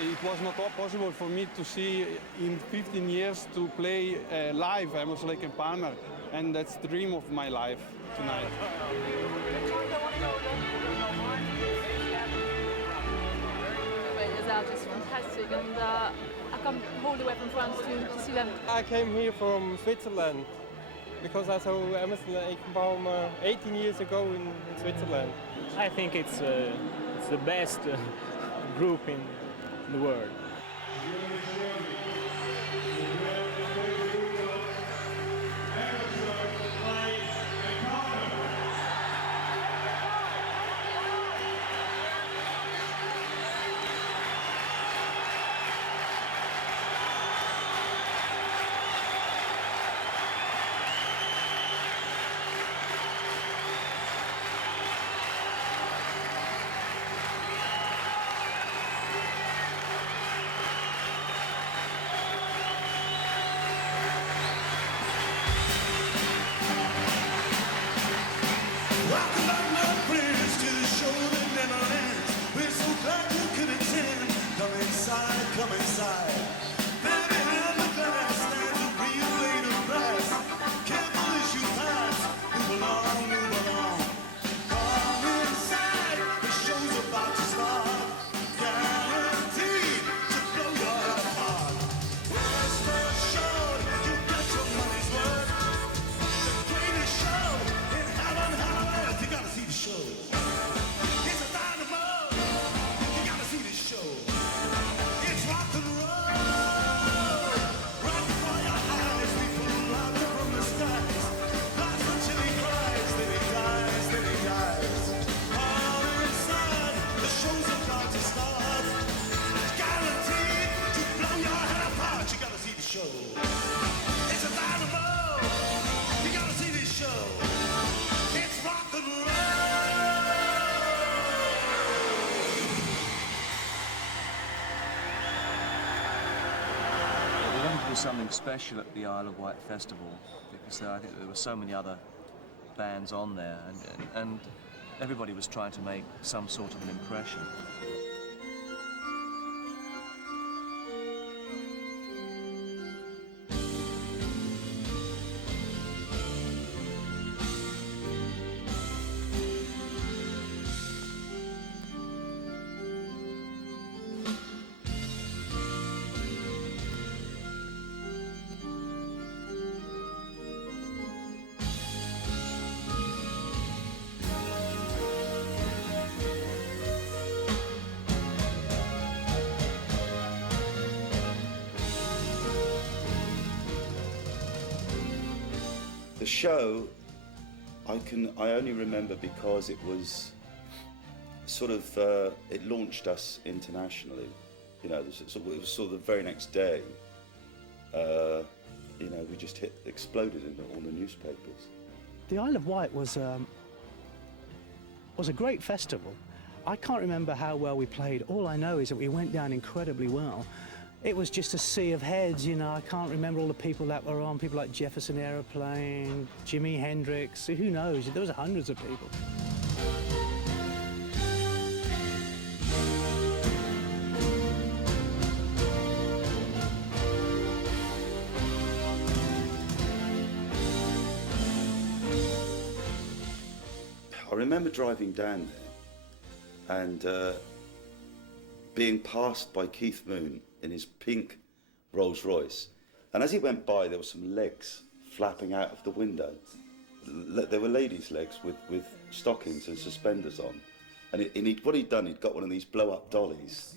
It was not possible for me to see in 15 years to play live Emerson, Lake and Palmer, and that's the dream of my life tonight. It's just fantastic, and I come all the way from France to see them. I came here from Switzerland because I saw Emerson, Lake and Palmer 18 years ago in Switzerland. I think it's the best group in the world. Come inside. There behind the glass stands a real blade of grass. Careful as you pass. Move along, move along. Come inside. The show's about to start. Guaranteed to blow your head apart. Rest assured, you got your money's worth. The greatest show in heaven, hell on earth. You gotta see the show. It's a dynamo. You gotta see this show. Rock and roll, right before your eyes, people laughing from the skies. That's until he cries, then he dies, then he dies. All inside, the show's about to start. Guaranteed to blow your head apart. You gotta see the show. It's a dynamo. You gotta see this show. It's rock and roll. Was something special at the Isle of Wight festival because I think there were so many other bands on there, and everybody was trying to make some sort of an impression. The show, I only remember because it was sort of, it launched us internationally. You know, it was sort of the very next day, you know, we just exploded in all the newspapers. The Isle of Wight was a great festival. I can't remember how well we played. All I know is that we went down incredibly well. It was just a sea of heads, you know. I can't remember all the people that were on, people like Jefferson Aeroplane, Jimi Hendrix, who knows? There was hundreds of people. I remember driving down there and being passed by Keith Moon in his pink Rolls Royce, and as he went by there were some legs flapping out of the window. There were ladies' legs with stockings and suspenders on, and what he'd done, he'd got one of these blow-up dollies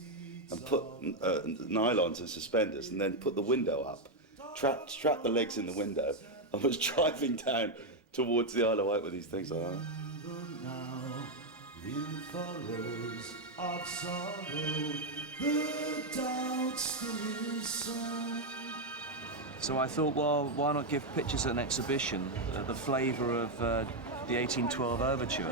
and put nylons and suspenders and then put the window up, strapped the legs in the window, and was driving down towards the Isle of Wight with these things like that. In furrows of sorrow, the doubts still sound. So I thought, well, why not give pictures at an exhibition the flavour of the 1812 overture?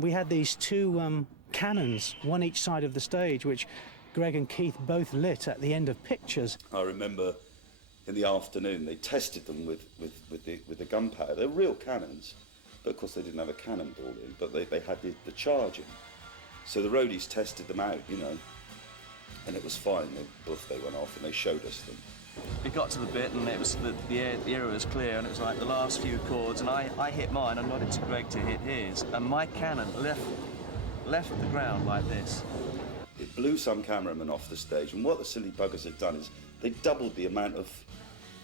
We had these two cannons, one each side of the stage, which Greg and Keith both lit at the end of pictures. I remember in the afternoon they tested them with the gunpowder. They're real cannons. But of course they didn't have a cannonball in, but they had the charging. So the roadies tested them out, you know, and it was fine. They went off and they showed us them. We got to the bit and it was the area was clear and it was like the last few chords, and I hit mine and nodded to Greg to hit his, and my cannon left the ground like this. It blew some cameramen off the stage, and what the silly buggers had done is they doubled the amount of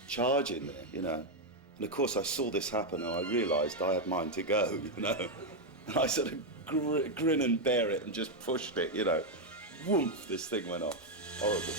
charge in there, you know. And of course I saw this happen and I realised I had mine to go, you know. And I sort of grin and bear it and just pushed it, you know. Woof, this thing went off. Horrible.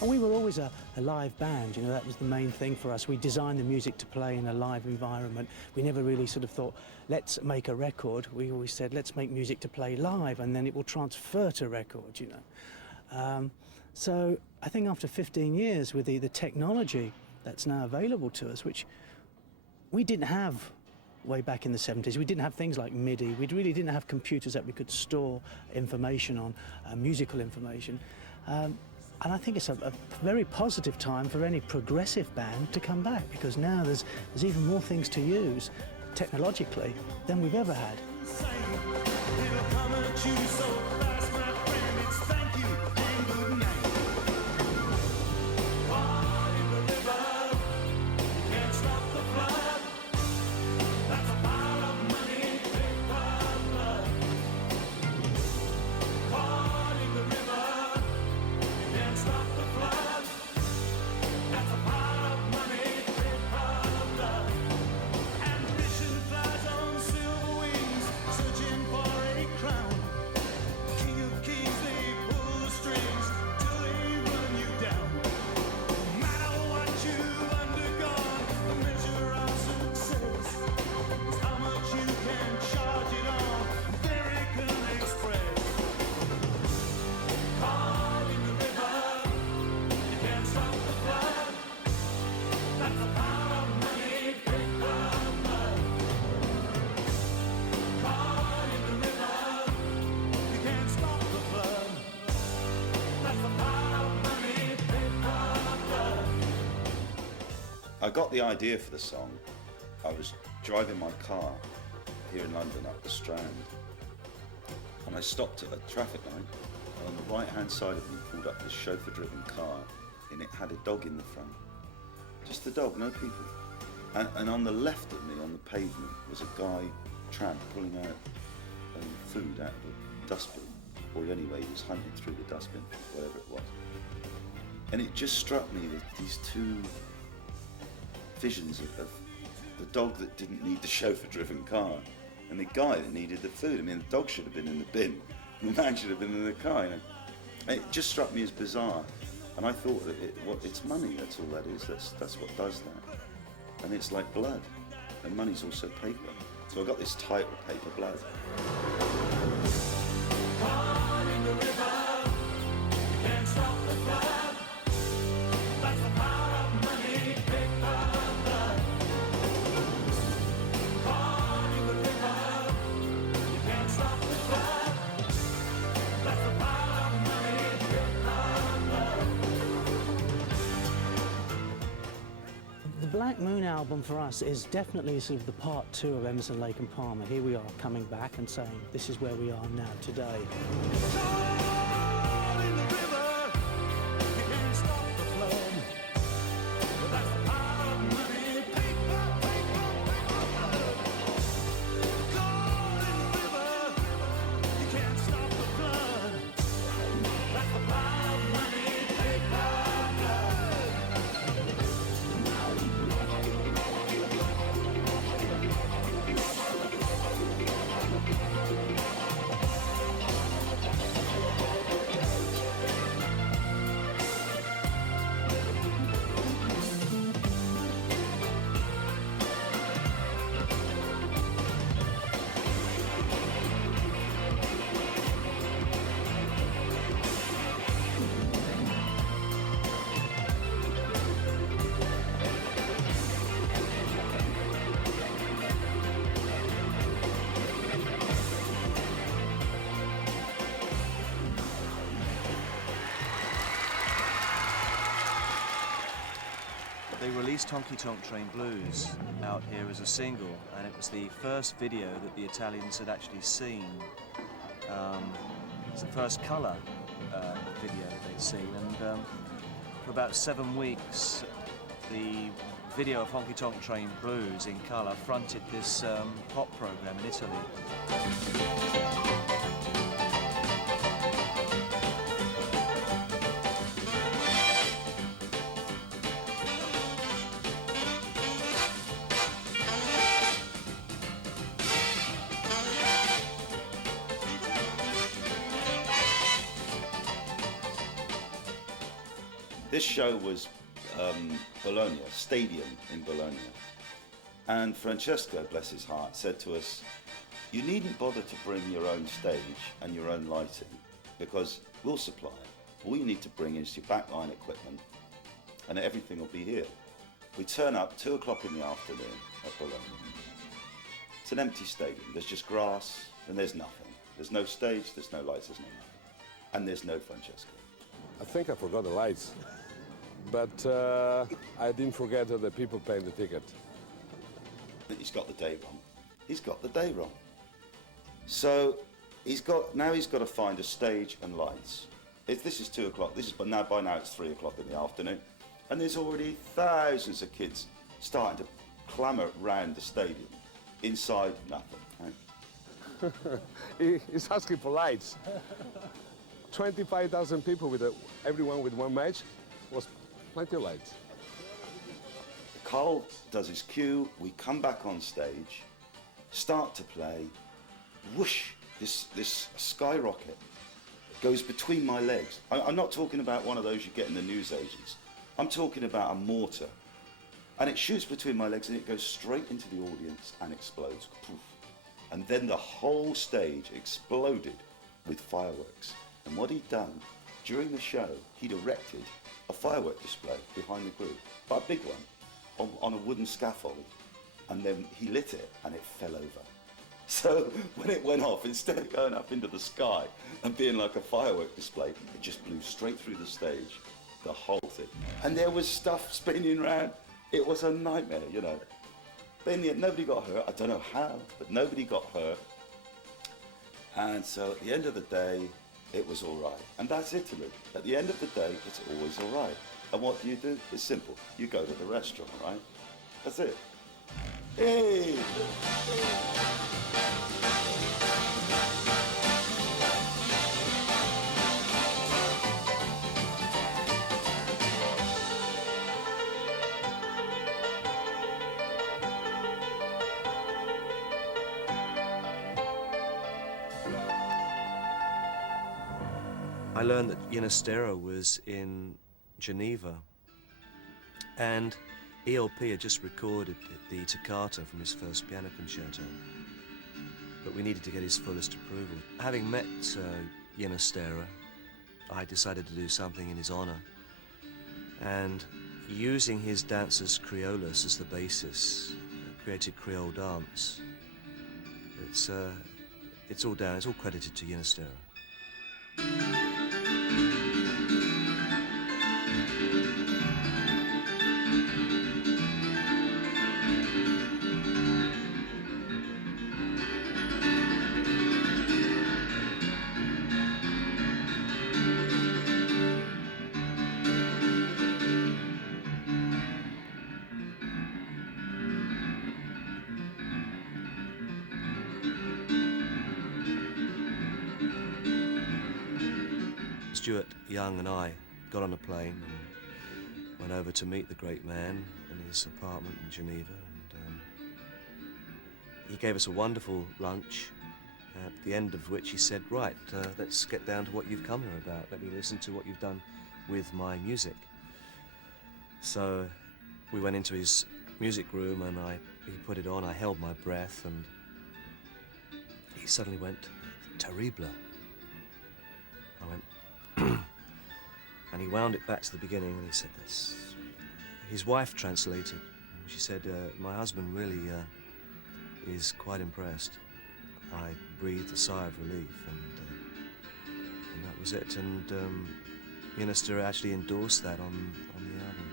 And we were always a live band, you know, that was the main thing for us. We designed the music to play in a live environment. We never really sort of thought, let's make a record. We always said, let's make music to play live and then it will transfer to record, you know. So I think after 15 years with the technology that's now available to us, which we didn't have way back in the 70s. We didn't have things like MIDI. We really didn't have computers that we could store information on, musical information. And I think it's a very positive time for any progressive band to come back, because now there's even more things to use technologically than we've ever had. Can't stop I got the idea for the song. I was driving my car here in London up the Strand, and I stopped at a traffic light, and on the right hand side of me pulled up this chauffeur driven car, and it had a dog in the front. Just the dog, no people. And on the left of me, on the pavement, was a guy, tramp, pulling out food out of a dustbin. Or anyway, he was hunting through the dustbin, whatever it was. And it just struck me that these two visions of the dog that didn't need the chauffeur-driven car and the guy that needed the food. I mean, the dog should have been in the bin, and the man should have been in the car. You know? It just struck me as bizarre, and I thought that it's money. That's all that is. That's what does that, and it's like blood, and money's also paper. So I got this title, Paper Blood. Caught in the river, you can't stop the flood. That's the power of money, paper blood. Caught in the river, you can't stop the flood. That's the power of money, paper blood. The Black Moon album for us is definitely sort of the part 2 of Emerson, Lake and Palmer. Here we are coming back and saying this is where we are now today. Caught in the river, you can't stop the flood. That's the power of money, paper, paper, paper blood. Caught in the river, you can't stop the flood. That's the power of money, paper blood. They released Honky Tonk Train Blues out here as a single, and it was the first video that the Italians had actually seen. It's the first colour video that they'd seen, and for about 7 weeks the video of Honky Tonk Train Blues in colour fronted this pop programme in Italy. This show was Bologna, stadium in Bologna. And Francesco, bless his heart, said to us, you needn't bother to bring your own stage and your own lighting because we'll supply it. All you need to bring is your backline equipment and everything will be here. We turn up 2 o'clock in the afternoon at Bologna. It's an empty stadium. There's just grass and there's nothing. There's no stage, there's no lights, there's no nothing. And there's no Francesco. I think I forgot the lights, but I didn't forget the people paying the ticket. He's got the day wrong. He's got the day wrong. So now he's got to find a stage and lights. If this is 2 o'clock, but by now it's 3 o'clock in the afternoon, and there's already thousands of kids starting to clamour round the stadium. Inside, nothing. Right? He's asking for lights. 25,000 people everyone with one match was plenty of lights. Carl does his cue, we come back on stage, start to play, whoosh, this skyrocket goes between my legs. I'm not talking about one of those you get in the newsagents. I'm talking about a mortar. And it shoots between my legs and it goes straight into the audience and explodes. Poof. And then the whole stage exploded with fireworks. And what he'd done during the show, he'd erected a firework display behind the group, but a big one, on a wooden scaffold, and then he lit it and it fell over. So when it went off, instead of going up into the sky and being like a firework display, it just blew straight through the stage, the whole thing. And there was stuff spinning around. It was a nightmare, you know. But in the end, nobody got hurt. I don't know how, but nobody got hurt. And so at the end of the day, it was all right. And that's Italy. At the end of the day, it's always all right. And what do? It's simple. You go to the restaurant, right? That's it. Hey! I learned that Ginastera was in Geneva, and ELP had just recorded the toccata from his first piano concerto, but we needed to get his fullest approval. Having met Ginastera, I decided to do something in his honor, and using his dancers Criollas as the basis, created Creole dance. It's all credited to Ginastera. Stuart Young and I got on a plane and went over to meet the great man in his apartment in Geneva, and he gave us a wonderful lunch, at the end of which he said, right, let's get down to what you've come here about. Let me listen to what you've done with my music. So we went into his music room and he put it on. I held my breath and he suddenly went, terrible. I went, and he wound it back to the beginning and he said this. His wife translated. She said, my husband really is quite impressed. I breathed a sigh of relief and that was it. And Minister actually endorsed that on the album.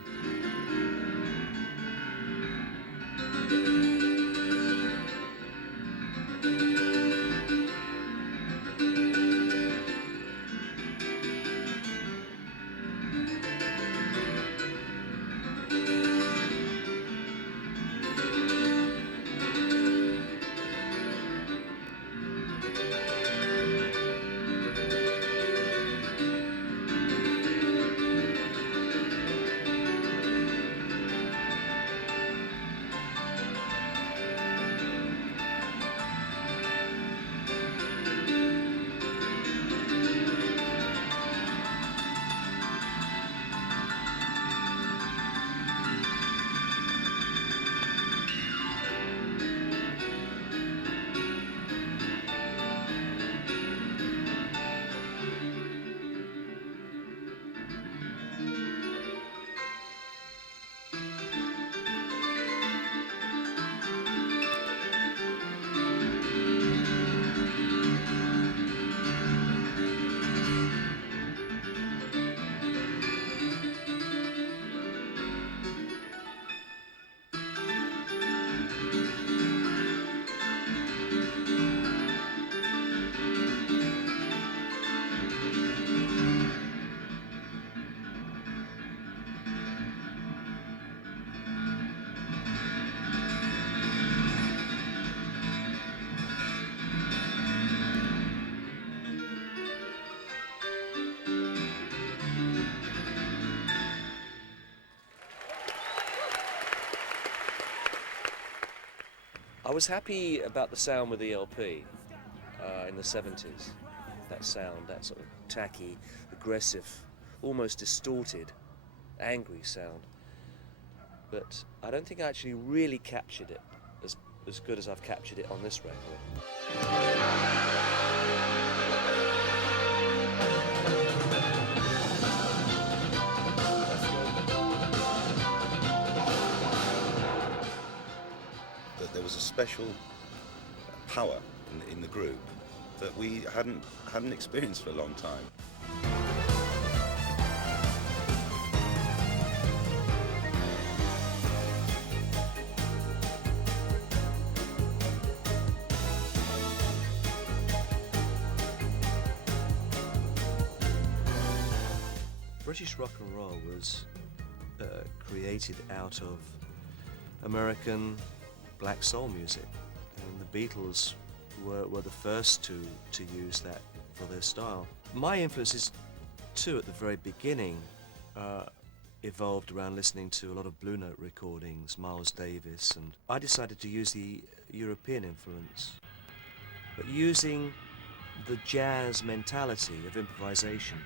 I was happy about the sound with the LP in the 70s. That sound, that sort of tacky, aggressive, almost distorted, angry sound. But I don't think I actually really captured it as good as I've captured it on this record. was a special power in the group that we hadn't experienced for a long time. British rock and roll was created out of American black soul music, and the Beatles were the first to use that for their style. My influences too at the very beginning evolved around listening to a lot of Blue Note recordings, Miles Davis, and I decided to use the European influence, but using the jazz mentality of improvisation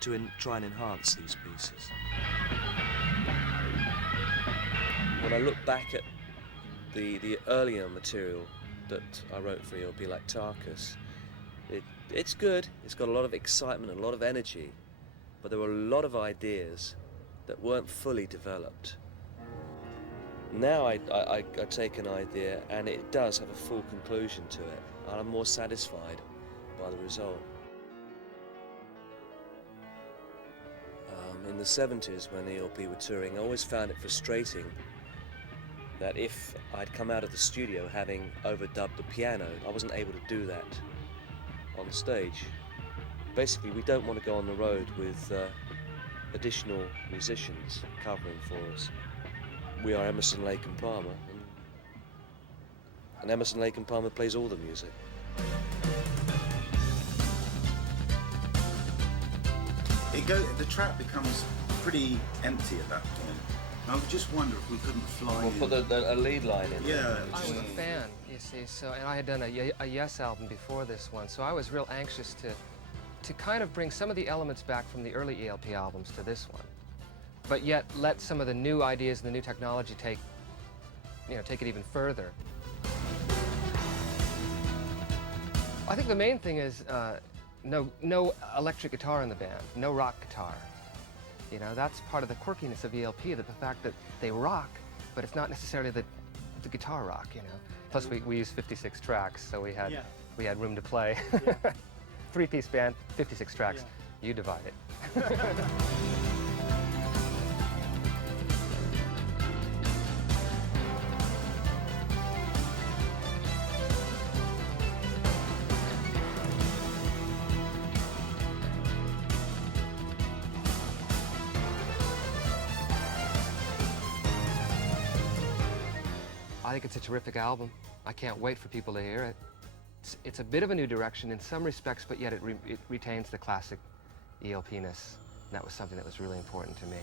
to try and enhance these pieces. When I look back at the earlier material that I wrote for ELP, like Tarkus, it's good, it's got a lot of excitement and a lot of energy, but there were a lot of ideas that weren't fully developed. Now I take an idea and it does have a full conclusion to it, and I'm more satisfied by the result. In the 70s, when ELP were touring, I always found it frustrating that if I'd come out of the studio having overdubbed the piano, I wasn't able to do that on stage. Basically, we don't want to go on the road with additional musicians covering for us. We are Emerson, Lake and Palmer, and Emerson, Lake and Palmer plays all the music. The track becomes pretty empty at that point. I would just wonder if we couldn't fly in. We'll put a lead line in. Yeah. I was a fan, you see, so, and I had done a Yes album before this one, so I was real anxious to kind of bring some of the elements back from the early ELP albums to this one, but yet let some of the new ideas and the new technology take it even further. I think the main thing is no electric guitar in the band, no rock guitar. You know, that's part of the quirkiness of ELP, that the fact that they rock, but it's not necessarily the guitar rock, you know. Plus we used 56 tracks, so we had room to play. Yeah. Three-piece band, 56 tracks. Yeah. You divide it. I think it's a terrific album. I can't wait for people to hear it. It's a bit of a new direction in some respects, but yet it retains the classic ELP-ness. And that was something that was really important to me.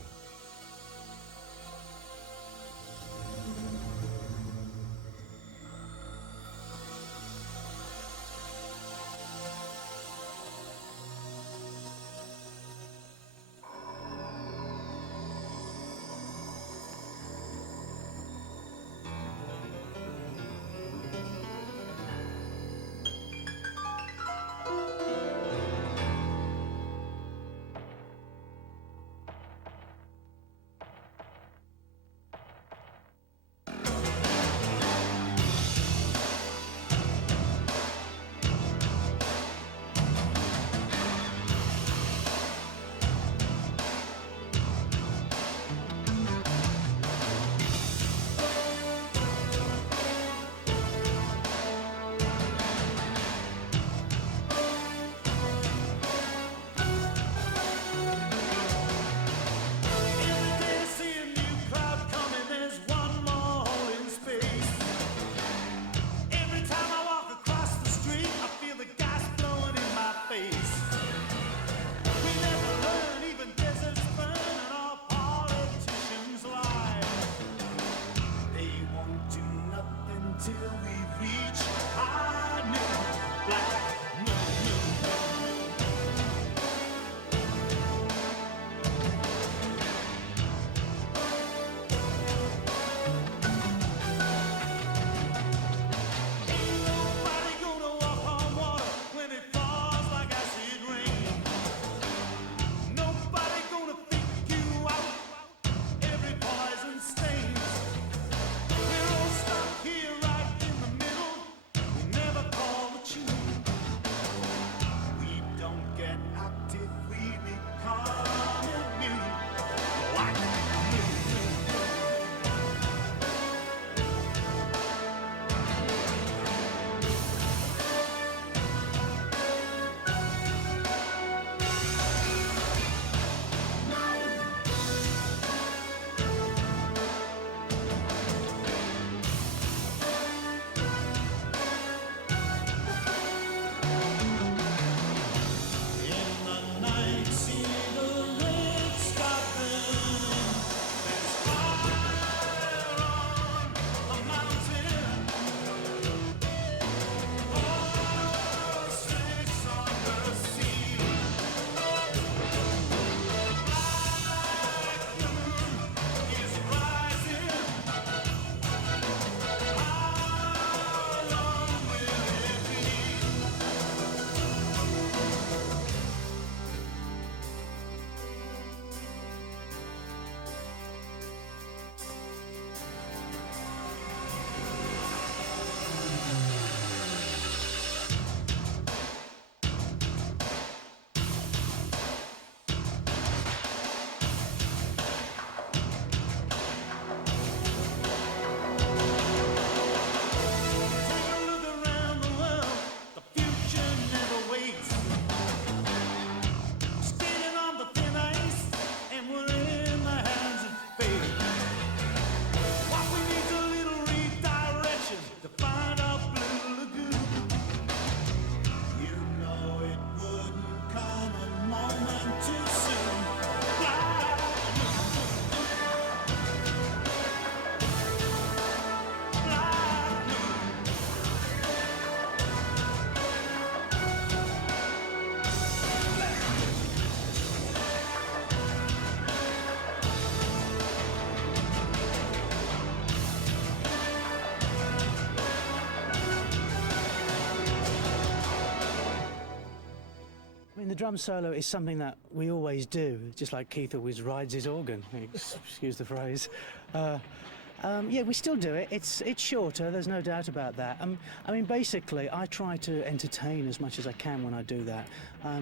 drum solo is something that we always do, just like Keith always rides his organ, excuse the phrase. Yeah, we still do it. It's shorter, there's no doubt about that. I mean, basically, I try to entertain as much as I can when I do that.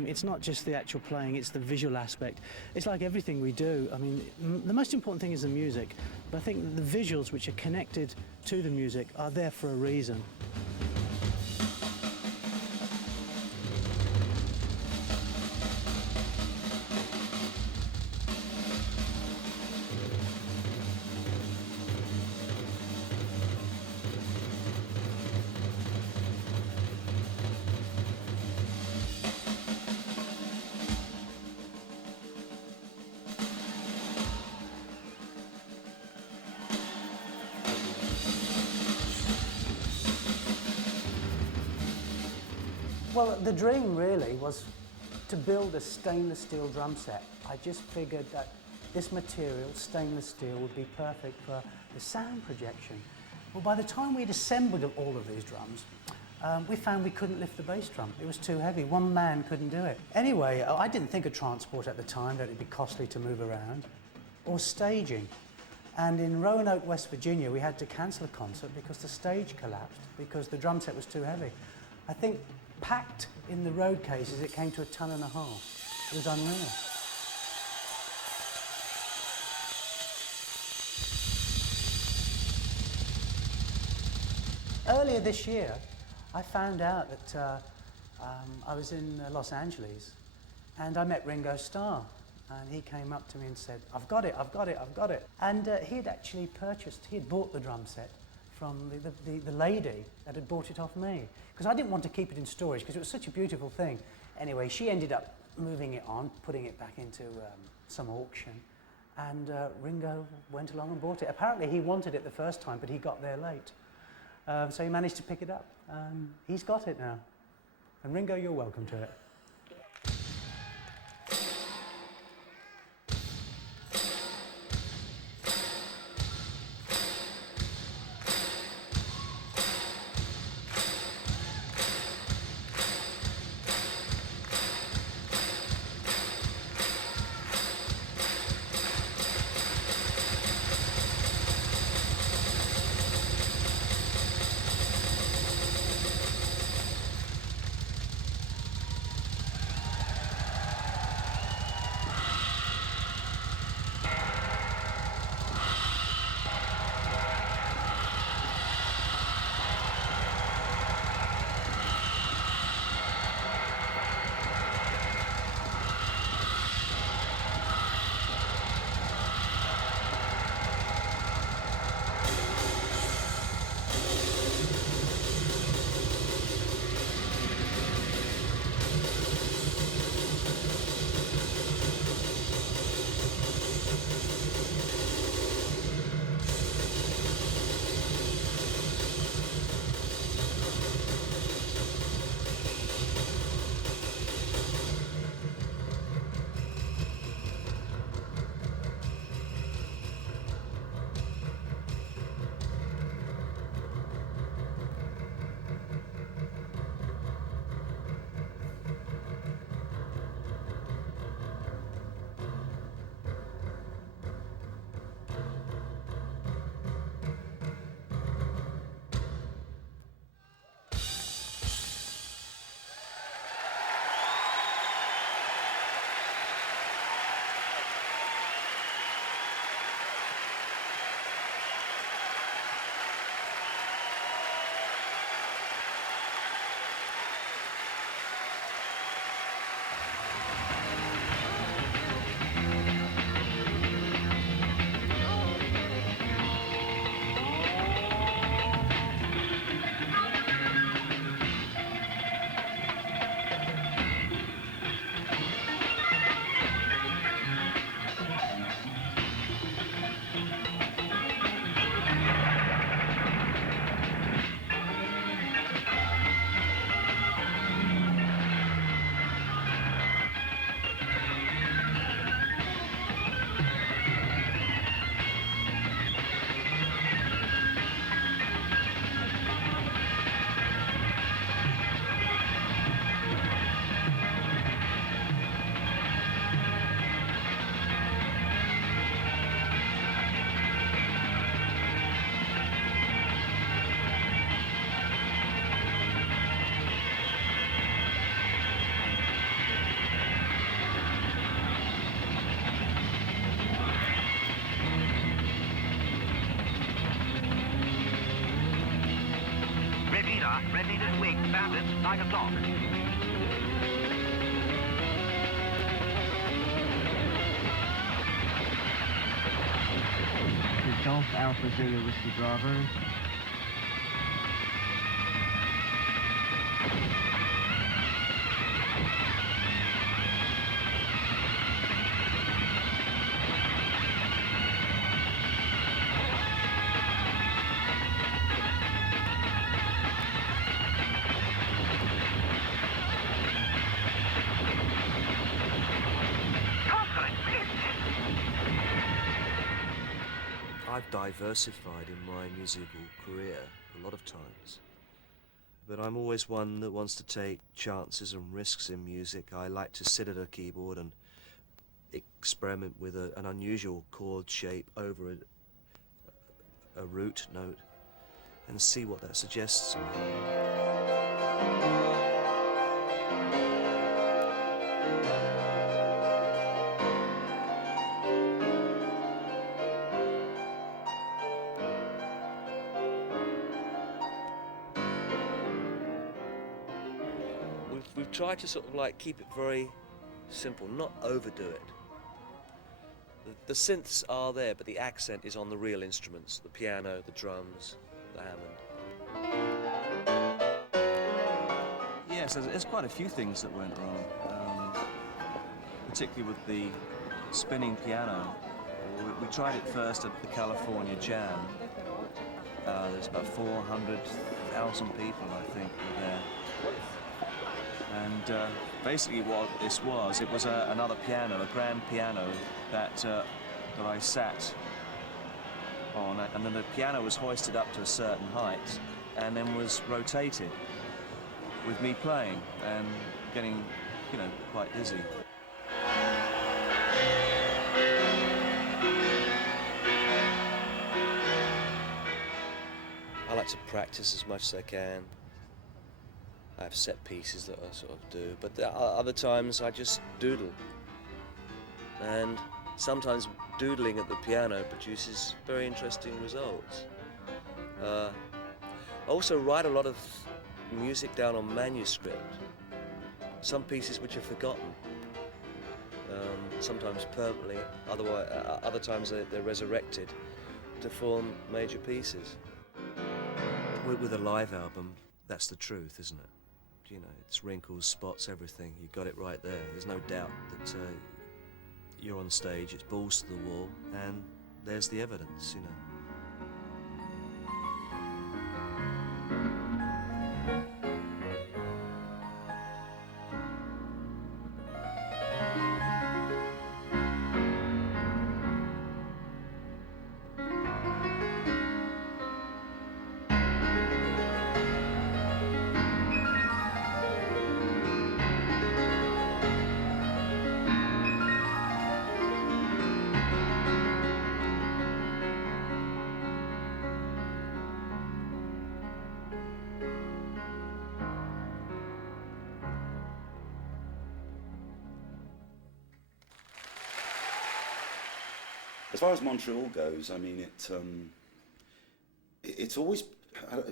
It's not just the actual playing, it's the visual aspect. It's like everything we do. I mean, the most important thing is the music, but I think the visuals which are connected to the music are there for a reason. Well, the dream really was to build a stainless steel drum set. I just figured that this material, stainless steel, would be perfect for the sound projection. Well, by the time we'd assembled all of these drums, we found we couldn't lift the bass drum. It was too heavy. One man couldn't do it. Anyway, I didn't think of transport at the time, that it'd be costly to move around, or staging. And in Roanoke, West Virginia, we had to cancel a concert because the stage collapsed, because the drum set was too heavy. I think packed in the road cases, it came to 1.5 tons. It was unreal. Earlier this year, I found out that I was in Los Angeles and I met Ringo Starr, and he came up to me and said, I've got it, I've got it, I've got it. And he had bought the drum set from the lady that had bought it off me, because I didn't want to keep it in storage because it was such a beautiful thing. Anyway, she ended up moving it on, putting it back into some auction, and Ringo went along and bought it. Apparently he wanted it the first time, but he got there late. So he managed to pick it up. He's got it now. And Ringo, you're welcome to it. radar, ready to swing. Bandits, 9 o'clock. Golf Alpha Zulu Whiskey Bravo. I've diversified in my musical career a lot of times, but I'm always one that wants to take chances and risks in music. I like to sit at a keyboard and experiment with an unusual chord shape over a root note and see what that suggests to me. We've tried to sort of like keep it very simple, not overdo it. The synths are there, but the accent is on the real instruments, the piano, the drums, the Hammond. Yes, there's quite a few things that went wrong, particularly with the spinning piano. We tried it first at the California Jam. There's about 400,000 people, I think, were there. And basically what this was, it was another piano, a grand piano that I sat on, and then the piano was hoisted up to a certain height and then was rotated with me playing and getting, you know, quite dizzy. I like to practice as much as I can. I have set pieces that I sort of do, but other times I just doodle. And sometimes doodling at the piano produces very interesting results. I also write a lot of music down on manuscript. Some pieces which are forgotten, sometimes permanently, other times they're resurrected to form major pieces. With a live album, that's the truth, isn't it? You know, it's wrinkles, spots, everything. You got it right there. There's no doubt that you're on stage, it's balls to the wall, and there's the evidence, you know. As far as Montreal goes, I mean, it's always,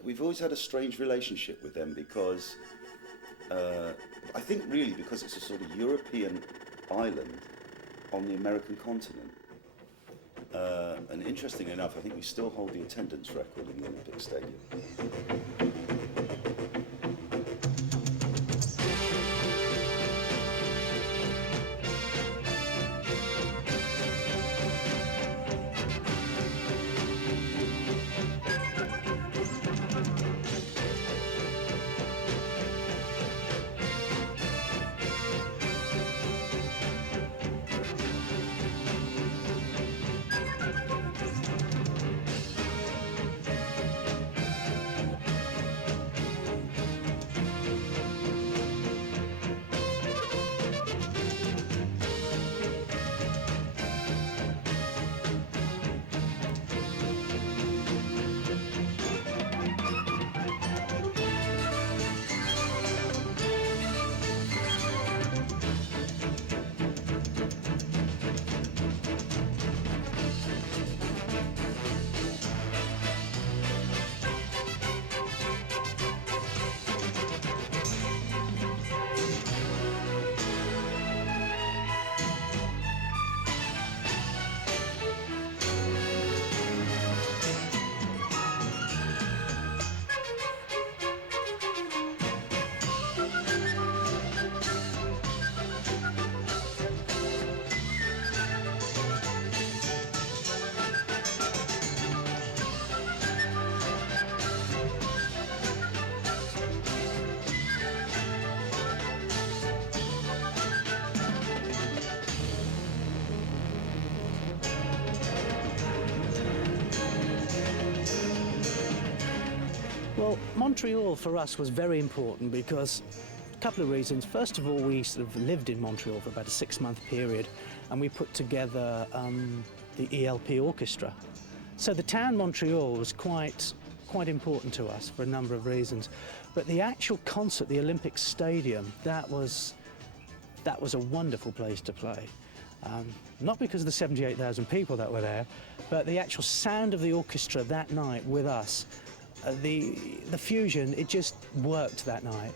we've always had a strange relationship with them because, I think really because it's a sort of European island on the American continent. And interestingly enough, I think we still hold the attendance record in the Olympic Stadium. Well, Montreal for us was very important because a couple of reasons. First of all, we sort of lived in Montreal for about a 6-month period, and we put together the ELP orchestra. So the town Montreal was quite important to us for a number of reasons. But the actual concert, the Olympic Stadium, that was a wonderful place to play. Not because of the 78,000 people that were there, but the actual sound of the orchestra that night with us, the fusion, it just worked that night.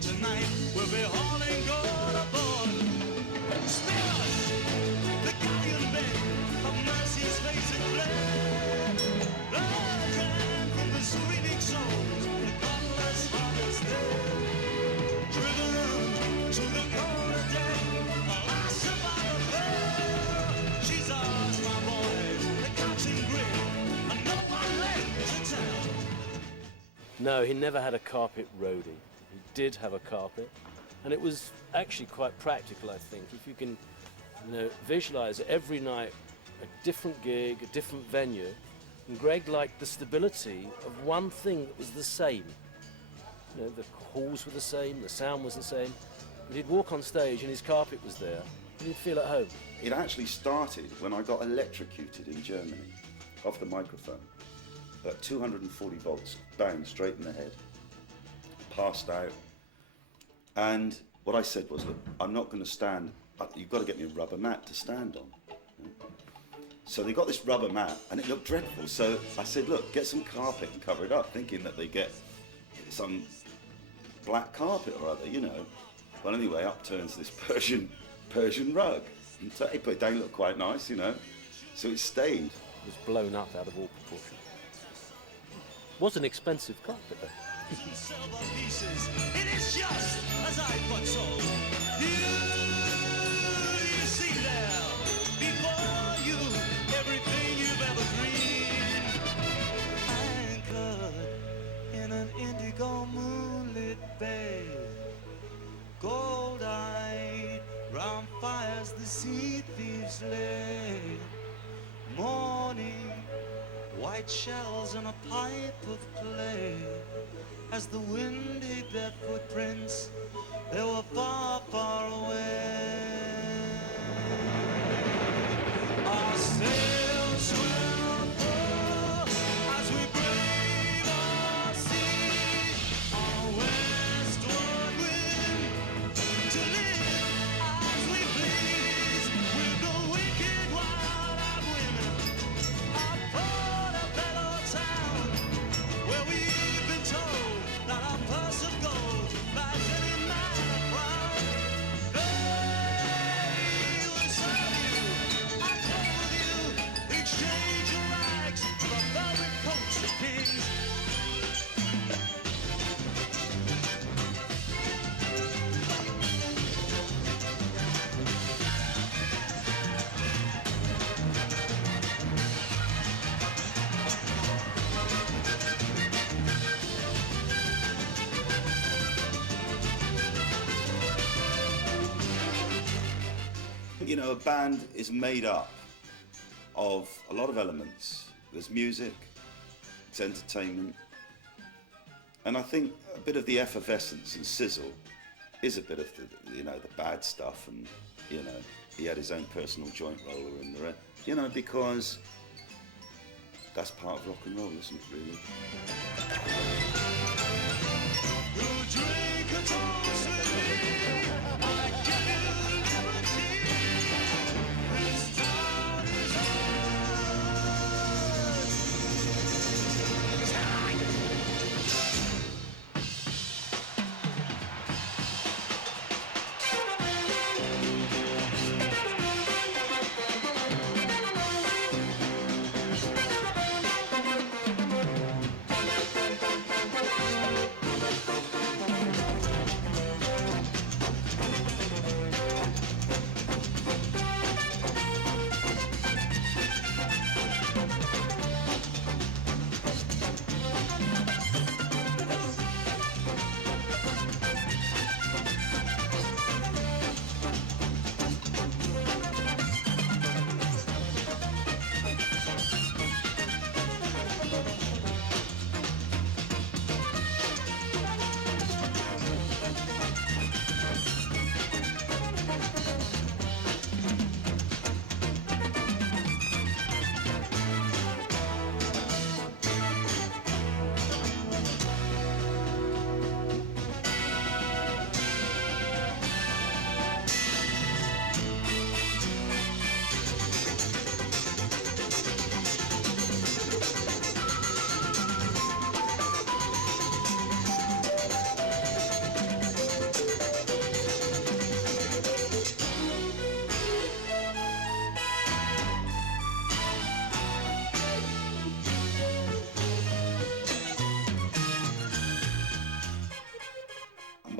Tonight we'll be hauling gold aboard. Sparse, the galleon bed of mercy's facing flame. Blood ran from the sweeping souls, the godless harvest dead. Driven to the cold of death, the last survivor fell. She's ours, my boys, the captain grit, and no one left to tell. No, he never had a carpet roadie. He did have a carpet, and it was actually quite practical, I think. If you can, visualize every night a different gig, a different venue, and Greg liked the stability of one thing that was the same. The halls were the same, the sound was the same, and he'd walk on stage and his carpet was there, and he'd feel at home. It actually started when I got electrocuted in Germany off the microphone. At 240 volts, bang, straight in the head. Passed out, and what I said was, look, I'm not going to stand, you've got to get me a rubber mat to stand on. So they got this rubber mat and it looked dreadful, so I said, look, get some carpet and cover it up, thinking that they get some black carpet or other, Well, anyway, up turns this Persian rug, and so it don't look quite nice, so it stayed. It was blown up out of all proportion. It was an expensive carpet though. Silver pieces, it is just as I foretold. You see there before you everything you've ever dreamed. Anchored in an indigo moonlit bay, gold-eyed round fires the sea thieves lay. Morning, white shells and a pipe of clay. As the wind hid their footprints, they were far, far away. Our sails swell full as we brave our sea. Our westward wind to live as we please with the wicked wild-eyed women of Portobello town, where we've been told that our purse of gold buys any man a crown. You know, a band is made up of a lot of elements. There's music, it's entertainment, and I think a bit of the effervescence and sizzle is a bit of the, you know, the bad stuff, and, you know, he had his own personal joint roller in the, you know, because that's part of rock and roll, isn't it, really?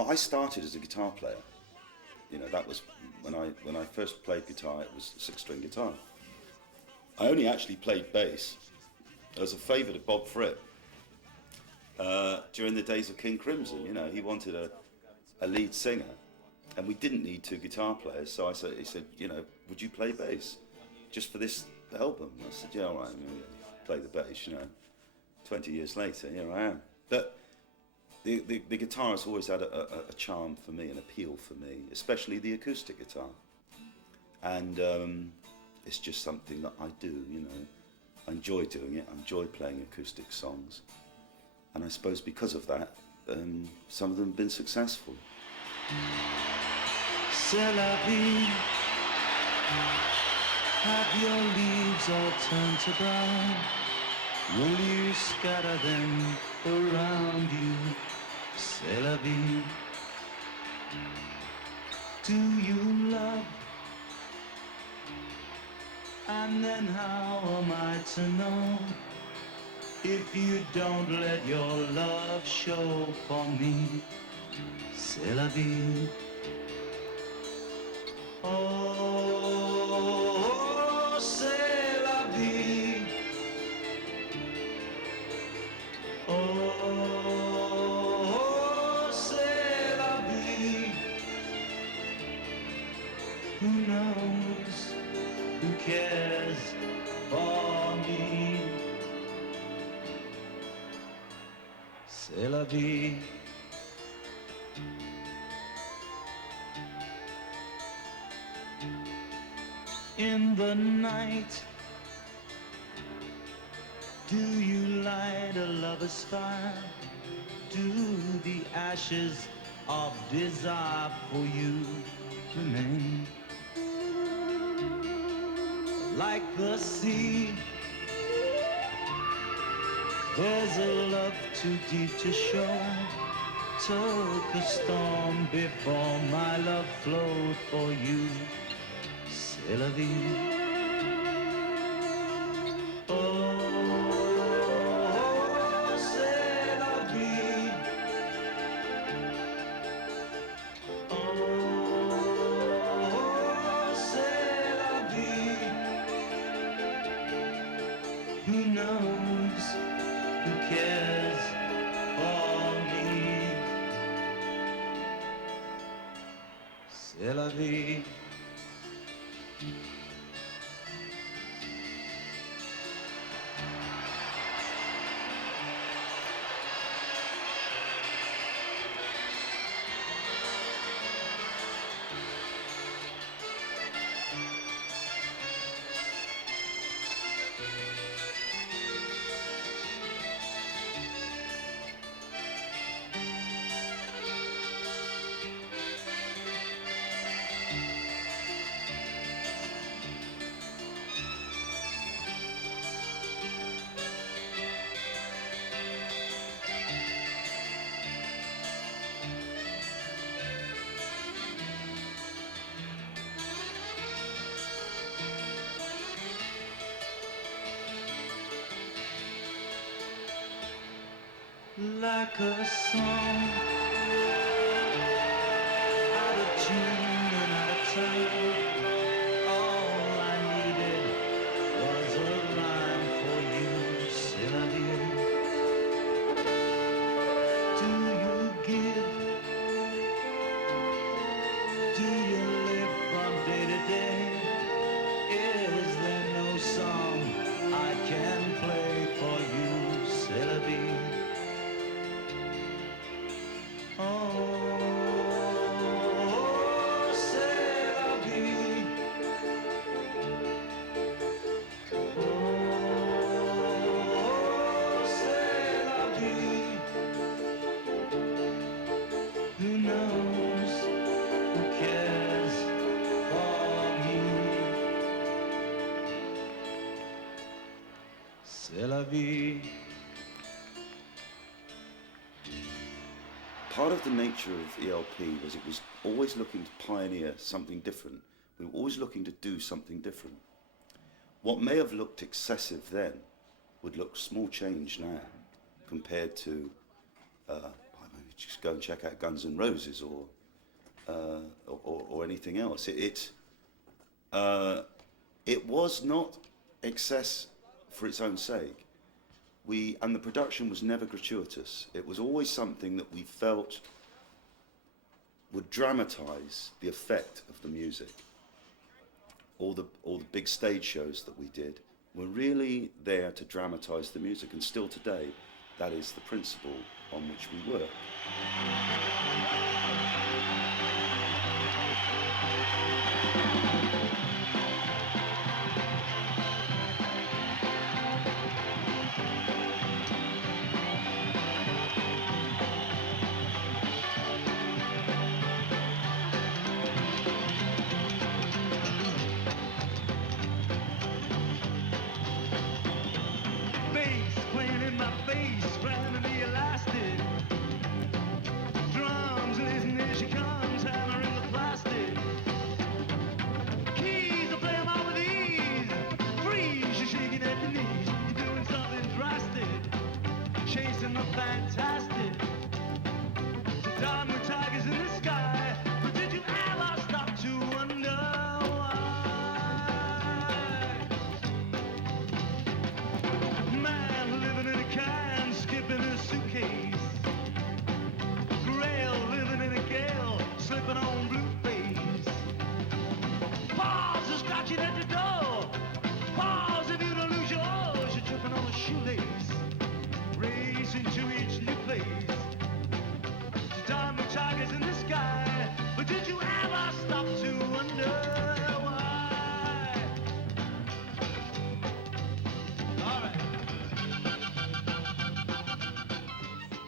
I started as a guitar player. You know, that was when I first played guitar. It was a 6-string guitar. I only actually played bass as a favour to Bob Fripp during the days of King Crimson. You know, he wanted a lead singer, and we didn't need 2 guitar players. So he said, you know, would you play bass just for this album? I said, yeah, all right, I'm going to play the bass. You know, 20 years later, here I am. But the guitar has always had a charm for me, an appeal for me, especially the acoustic guitar. And it's just something that I do, you know. I enjoy doing it, I enjoy playing acoustic songs. And I suppose because of that, some of them have been successful. C'est la vie. Have your leaves all turned to brown? Will you scatter them around you? C'est la vie. Do you love? And then how am I to know if you don't let your love show for me? C'est la vie. Oh, c'est la vie. Oh, c'est la vie. Who knows? Who cares for me? C'est la vie. In the night, do you light a lover's fire? Do the ashes of desire for you remain? Like the sea, there's a love too deep to show. Took a storm before my love flowed for you. C'est la vie. Oh, c'est la vie. Oh, c'est la vie. Who knows? Who cares for me? C'est la vie. Like a song, out of tune and out of time. All I needed was a rhyme for you, Sylvia. Do you give? Do you live from day to day? Is there no song I can play for you, Sylvia? Part of the nature of ELP was it was always looking to pioneer something different. We were always looking to do something different. What may have looked excessive then would look small change now compared to just go and check out Guns N' Roses or anything else. It was not excess for its own sake. And the production was never gratuitous. It was always something that we felt would dramatize the effect of the music. All the big stage shows that we did were really there to dramatize the music, and still today, that is the principle on which we work.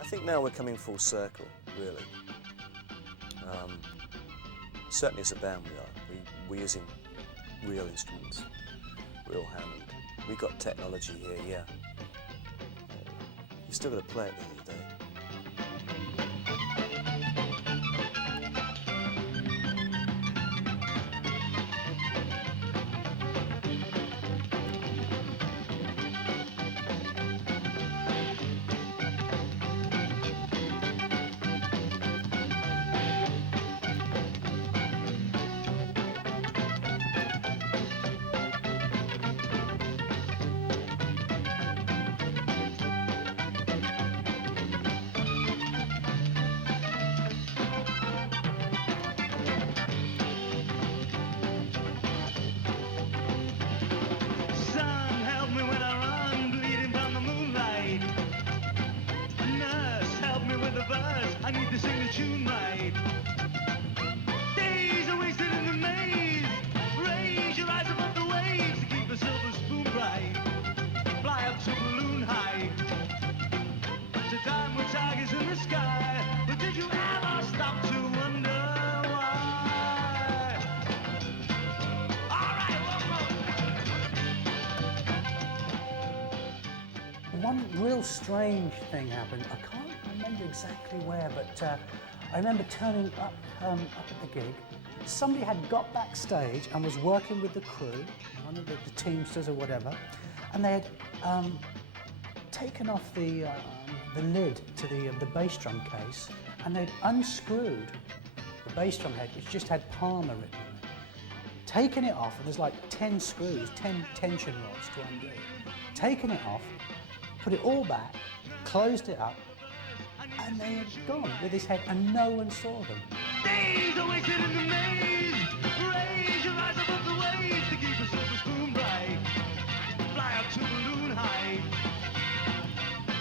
I think now we're coming full circle, really. Certainly as a band we are. We're using real instruments, real Hammond. We've got technology here, yeah. You still got to play at the end of the day. one real strange thing happened. I can't remember exactly where, but I remember turning up at the gig. Somebody had got backstage and was working with the crew, one of the teamsters or whatever, and they had taken off the lid to the bass drum case, and they'd unscrewed the bass drum head, which just had Palmer written on it. Taken it off, and there's like 10 screws, 10 tension rods to undo. Taken it off, put it all back, closed it up, and they had gone with his head, and no one saw them. Days are wasted in the maze. Raise your eyes above the waves to keep the silver spoon bright. Fly up to balloon height.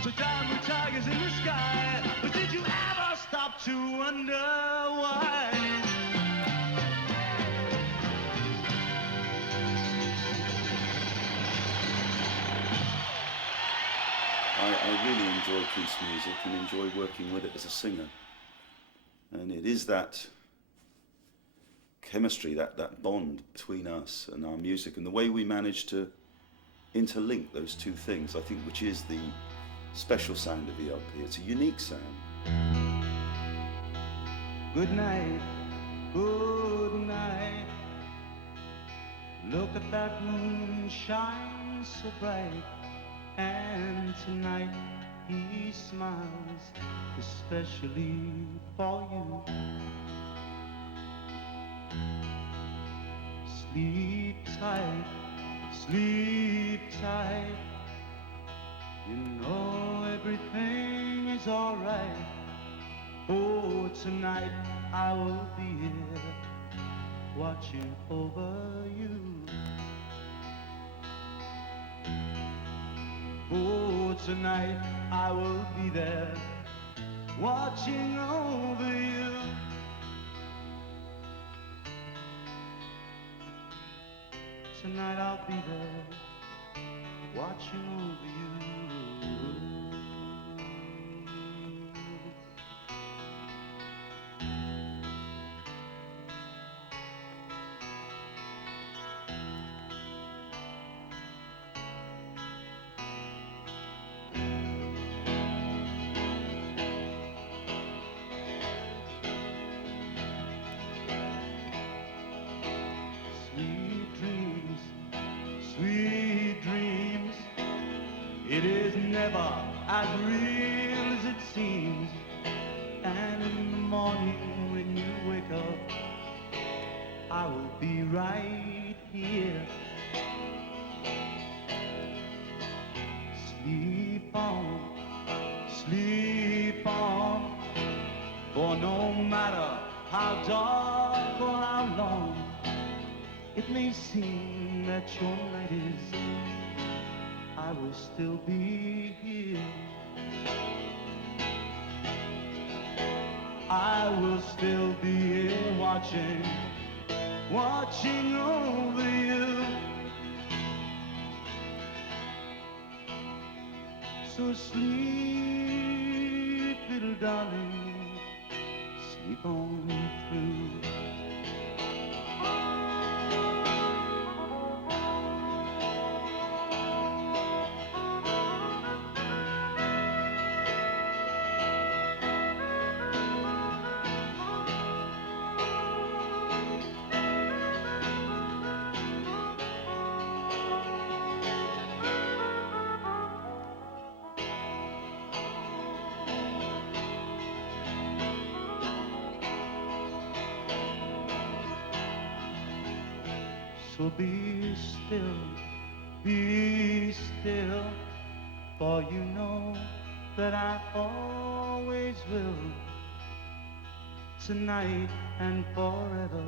So diamond tigers in the sky. But did you ever stop to wonder why? I really enjoy Keith's music and enjoy working with it as a singer. And it is that chemistry, that bond between us and our music, and the way we manage to interlink those two things, I think, which is the special sound of the LP. It's a unique sound. Good night, good night. Look at that moon shine so bright. And tonight he smiles especially for you. Sleep tight, sleep tight. You know everything is alright. Oh, tonight I will be here watching over you. Oh, tonight I will be there watching over you. Tonight I'll be there watching over you. Sweet dreams, it is never as real as it seems. And in the morning when you wake up, I will be right here. Sleep on, for no matter how dark or how long it may seem that your night is, I will still be here. I will still be here watching over you. So sleep, little darling, sleep on through. So be still, for you know that I always will. Tonight and forever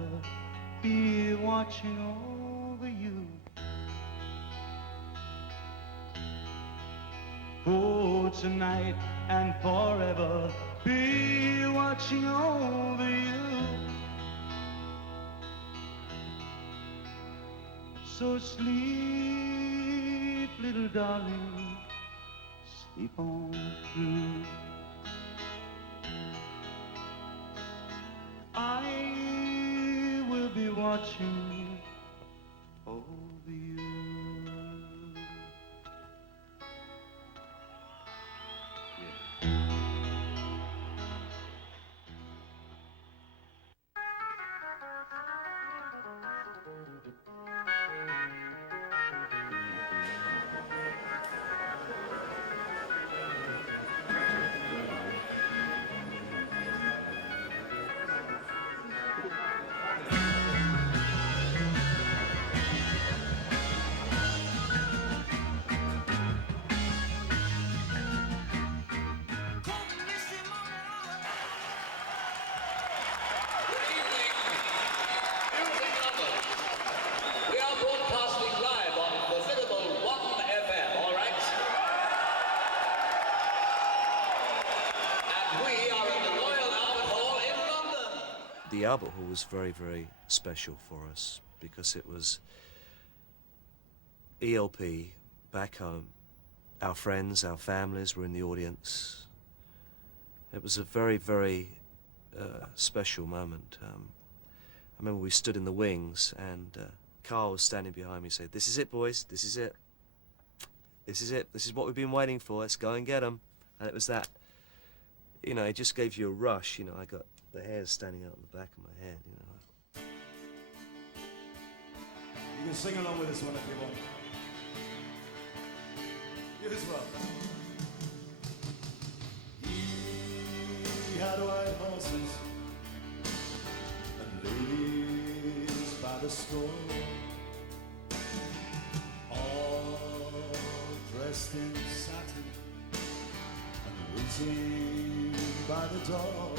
be watching over you. Oh, tonight and forever be watching over you. So sleep, little darling, sleep on through. I will be watching over you. Albert Hall was very, very special for us because it was ELP back home. Our friends, our families were in the audience. It was a very, very special moment. I remember we stood in the wings and Carl was standing behind me and said, "This is it, boys, this is it. This is it, this is what we've been waiting for, let's go and get them." And it was that, you know, it just gave you a rush, you know, I got the hairs standing out on the back of my head, you know. You can sing along with this one if you want. You as well. He had white horses and ladies by the score, all dressed in satin and waiting by the door.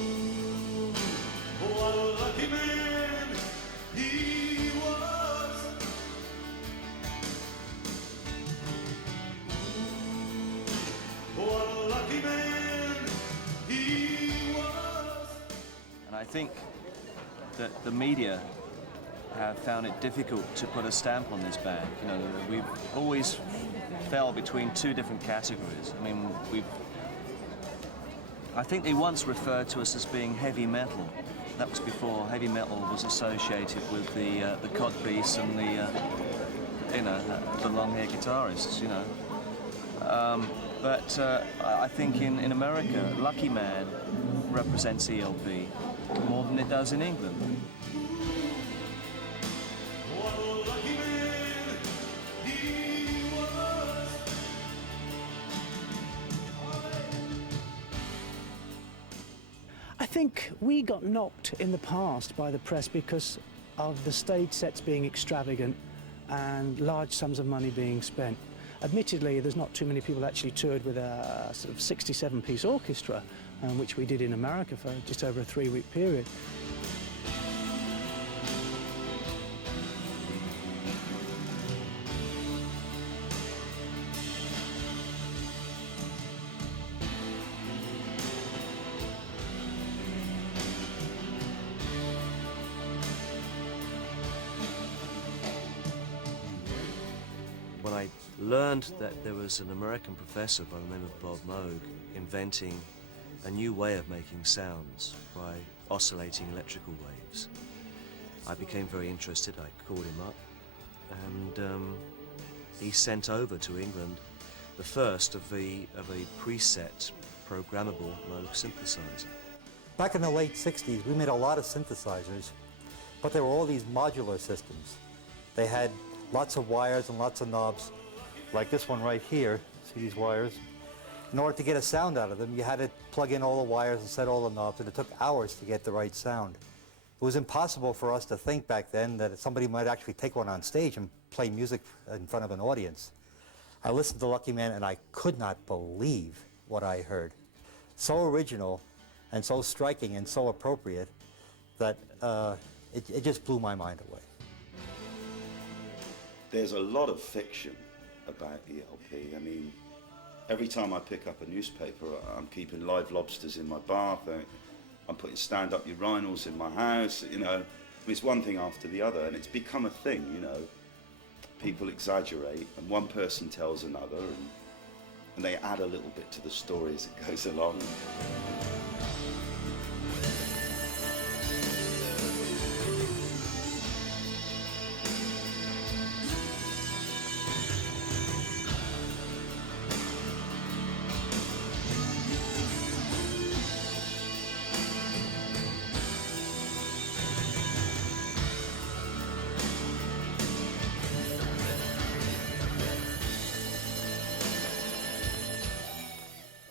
Ooh, what a lucky man he was. Ooh, what a lucky man he was. And I think that the media have found it difficult to put a stamp on this band. You know, we've always fell between two different categories. I mean, I think they once referred to us as being heavy metal. That was before heavy metal was associated with the codpiece and the long-haired guitarists, you know. But I think in America, Lucky Man represents ELP more than it does in England. I think we got knocked in the past by the press because of the stage sets being extravagant and large sums of money being spent. Admittedly, there's not too many people actually toured with a sort of 67-piece orchestra, which we did in America for just over a 3-week period. When I learned that there was an American professor by the name of Bob Moog inventing a new way of making sounds by oscillating electrical waves, I became very interested. I called him up and he sent over to England the first of a preset programmable Moog synthesizer. Back in the late 60s, we made a lot of synthesizers, but they were all these modular systems. They had lots of wires and lots of knobs, like this one right here. See these wires? In order to get a sound out of them, you had to plug in all the wires and set all the knobs, and it took hours to get the right sound. It was impossible for us to think back then that somebody might actually take one on stage and play music in front of an audience. I listened to Lucky Man and I could not believe what I heard. So original and so striking and so appropriate that it just blew my mind away. There's a lot of fiction about ELP. I mean, every time I pick up a newspaper, I'm keeping live lobsters in my bath. I'm putting stand-up urinals in my house. You know, it's one thing after the other, and it's become a thing. You know, people exaggerate, and one person tells another, and they add a little bit to the story as it goes along.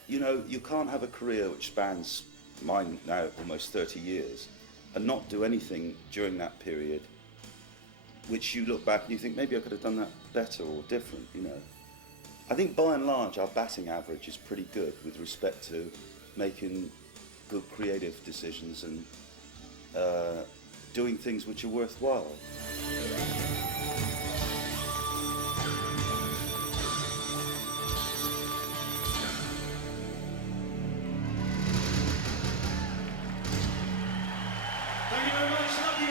You know, you can't have a career which spans mine now almost 30 years and not do anything during that period which you look back and you think maybe I could have done that better or different, you know. I think by and large our batting average is pretty good with respect to making good creative decisions and doing things which are worthwhile. you very much. Love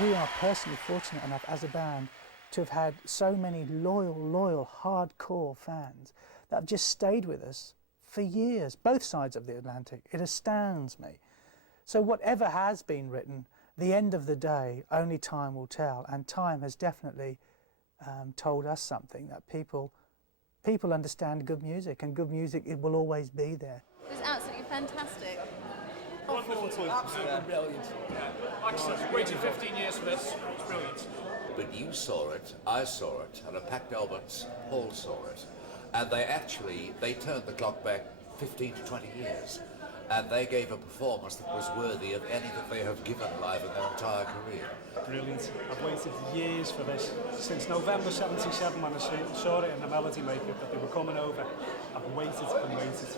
you. We are personally fortunate enough as a band to have had so many loyal, hardcore fans that have just stayed with us for years, both sides of the Atlantic. It astounds me. So whatever has been written, the end of the day, only time will tell, and time has definitely told us something, that people understand good music, and good music, it will always be there. It was absolutely fantastic. Wonderful, absolutely brilliant. Like I said, waited 15 years for this. It's brilliant. But you saw it, I saw it, and a packed Alberts, Paul saw it. And they turned the clock back 15 to 20 years. And they gave a performance that was worthy of any that they have given live in their entire career. Brilliant. I've waited years for this. Since November 77 when I saw it in the Melody Maker that they were coming over. I've waited and waited.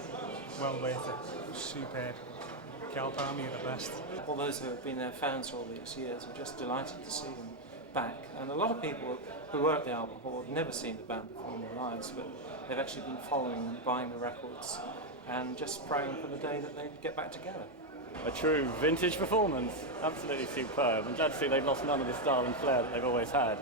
Well worth it. It was superb. Cal Palmy are the best. All those who have been their fans all these years are just delighted to see them back. And a lot of people who were at the Albert Hall have never seen the band before in their lives, but they've actually been following them, buying the records, and just praying for the day that they get back together. A true vintage performance, absolutely superb. I'm glad to see they've lost none of the style and flair that they've always had.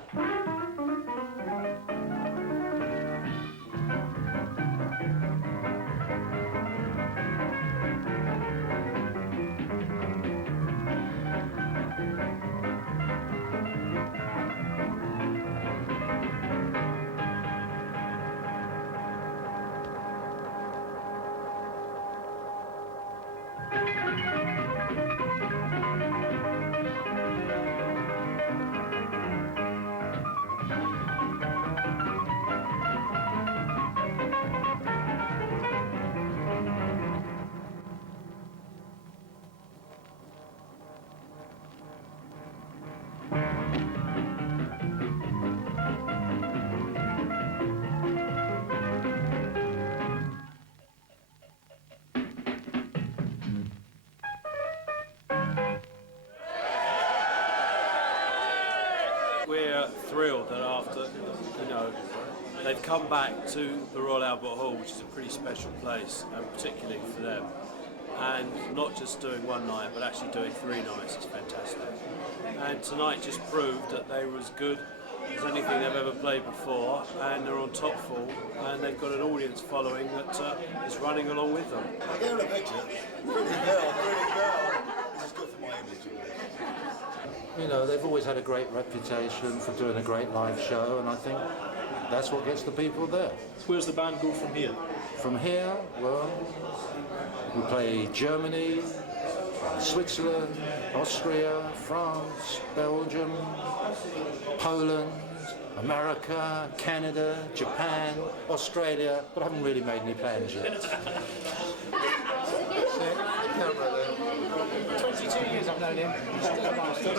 We're thrilled that after, they've come back to the Royal Albert Hall, which is a pretty special place, and particularly for them. And not just doing one night, but actually doing 3 nights is fantastic. And tonight just proved that they were as good as anything they've ever played before, and they're on top form, and they've got an audience following that is running along with them. I gave her a picture. Pretty girl. This is good for my image. You know, they've always had a great reputation for doing a great live show, and I think that's what gets the people there. Where's the band go from here? From here, well, we play Germany, Switzerland, Austria, France, Belgium, Poland, America, Canada, Japan, Australia, but I haven't really made any plans yet. 22 years I've known him. He's still a bastard.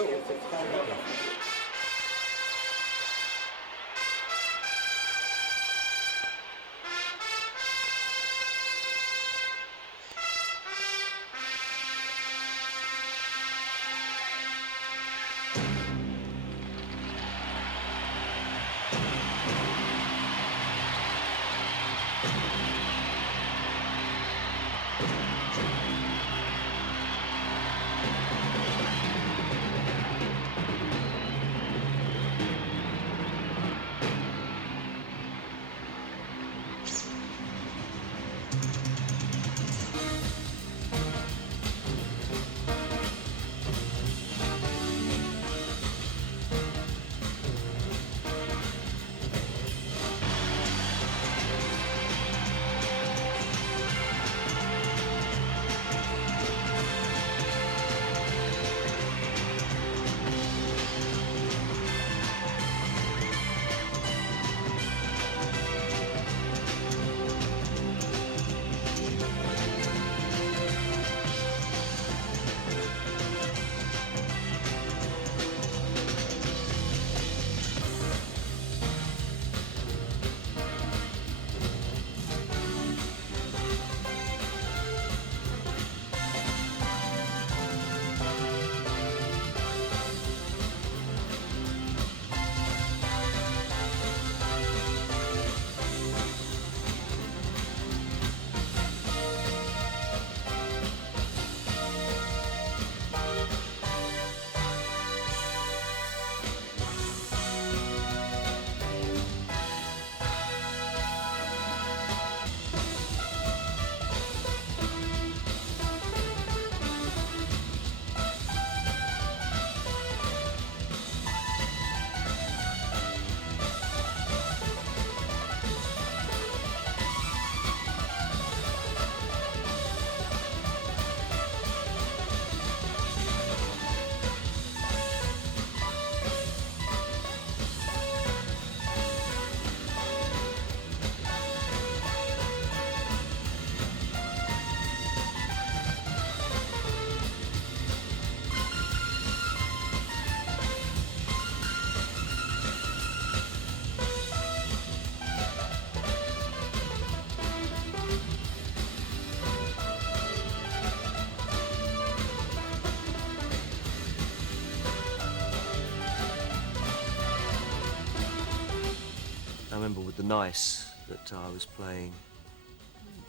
remember with the Nice that I was playing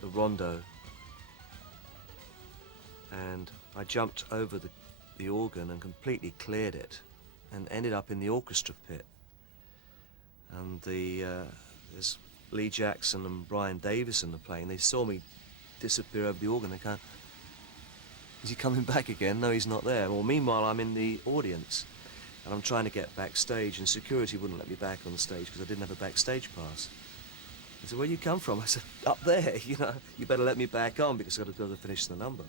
the rondo, and I jumped over the organ and completely cleared it and ended up in the orchestra pit. And there's Lee Jackson and Brian Davison are playing. They saw me disappear over the organ. They kind of, is he coming back again? No, he's not there. Well, meanwhile, I'm in the audience and I'm trying to get backstage, and security wouldn't let me back on the stage because I didn't have a backstage pass. He said, where do you come from? I said, up there, you know, you better let me back on because I've got to go to finish the number.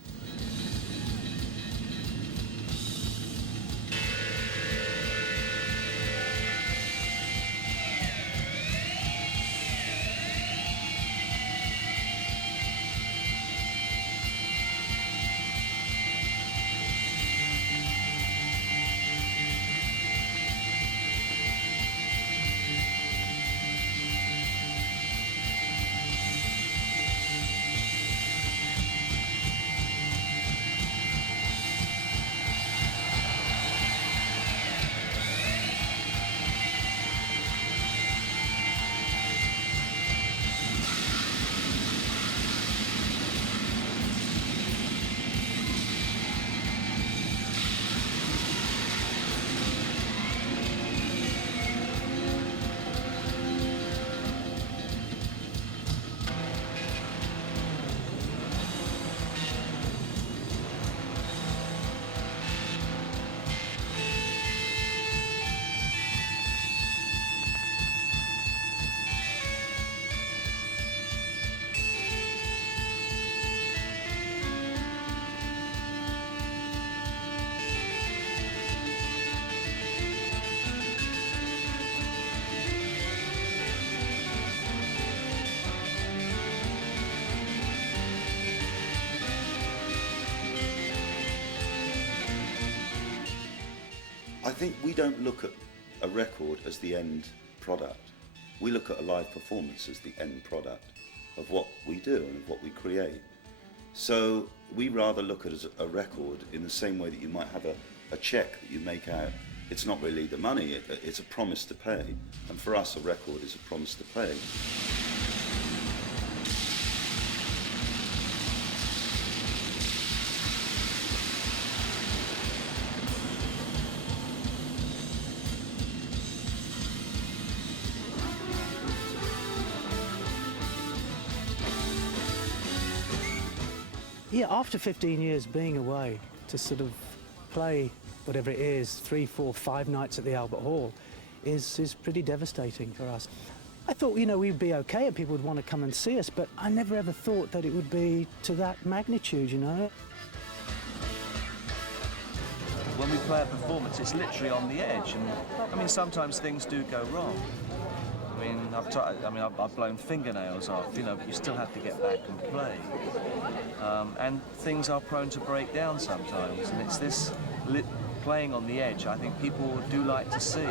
I think we don't look at a record as the end product. We look at a live performance as the end product of what we do and of what we create. So we rather look at it as a record in the same way that you might have a check that you make out. It's not really the money, it's a promise to pay. And for us, a record is a promise to pay. Yeah, after 15 years being away, to sort of play whatever it is, 3, 4, 5 nights at the Albert Hall is pretty devastating for us. I thought, you know, we'd be okay and people would want to come and see us, but I never ever thought that it would be to that magnitude, you know. When we play a performance, it's literally on the edge, and I mean, sometimes things do go wrong. I mean, I've blown fingernails off, you know, but you still have to get back and play. And things are prone to break down sometimes, and it's this playing on the edge I think people do like to see.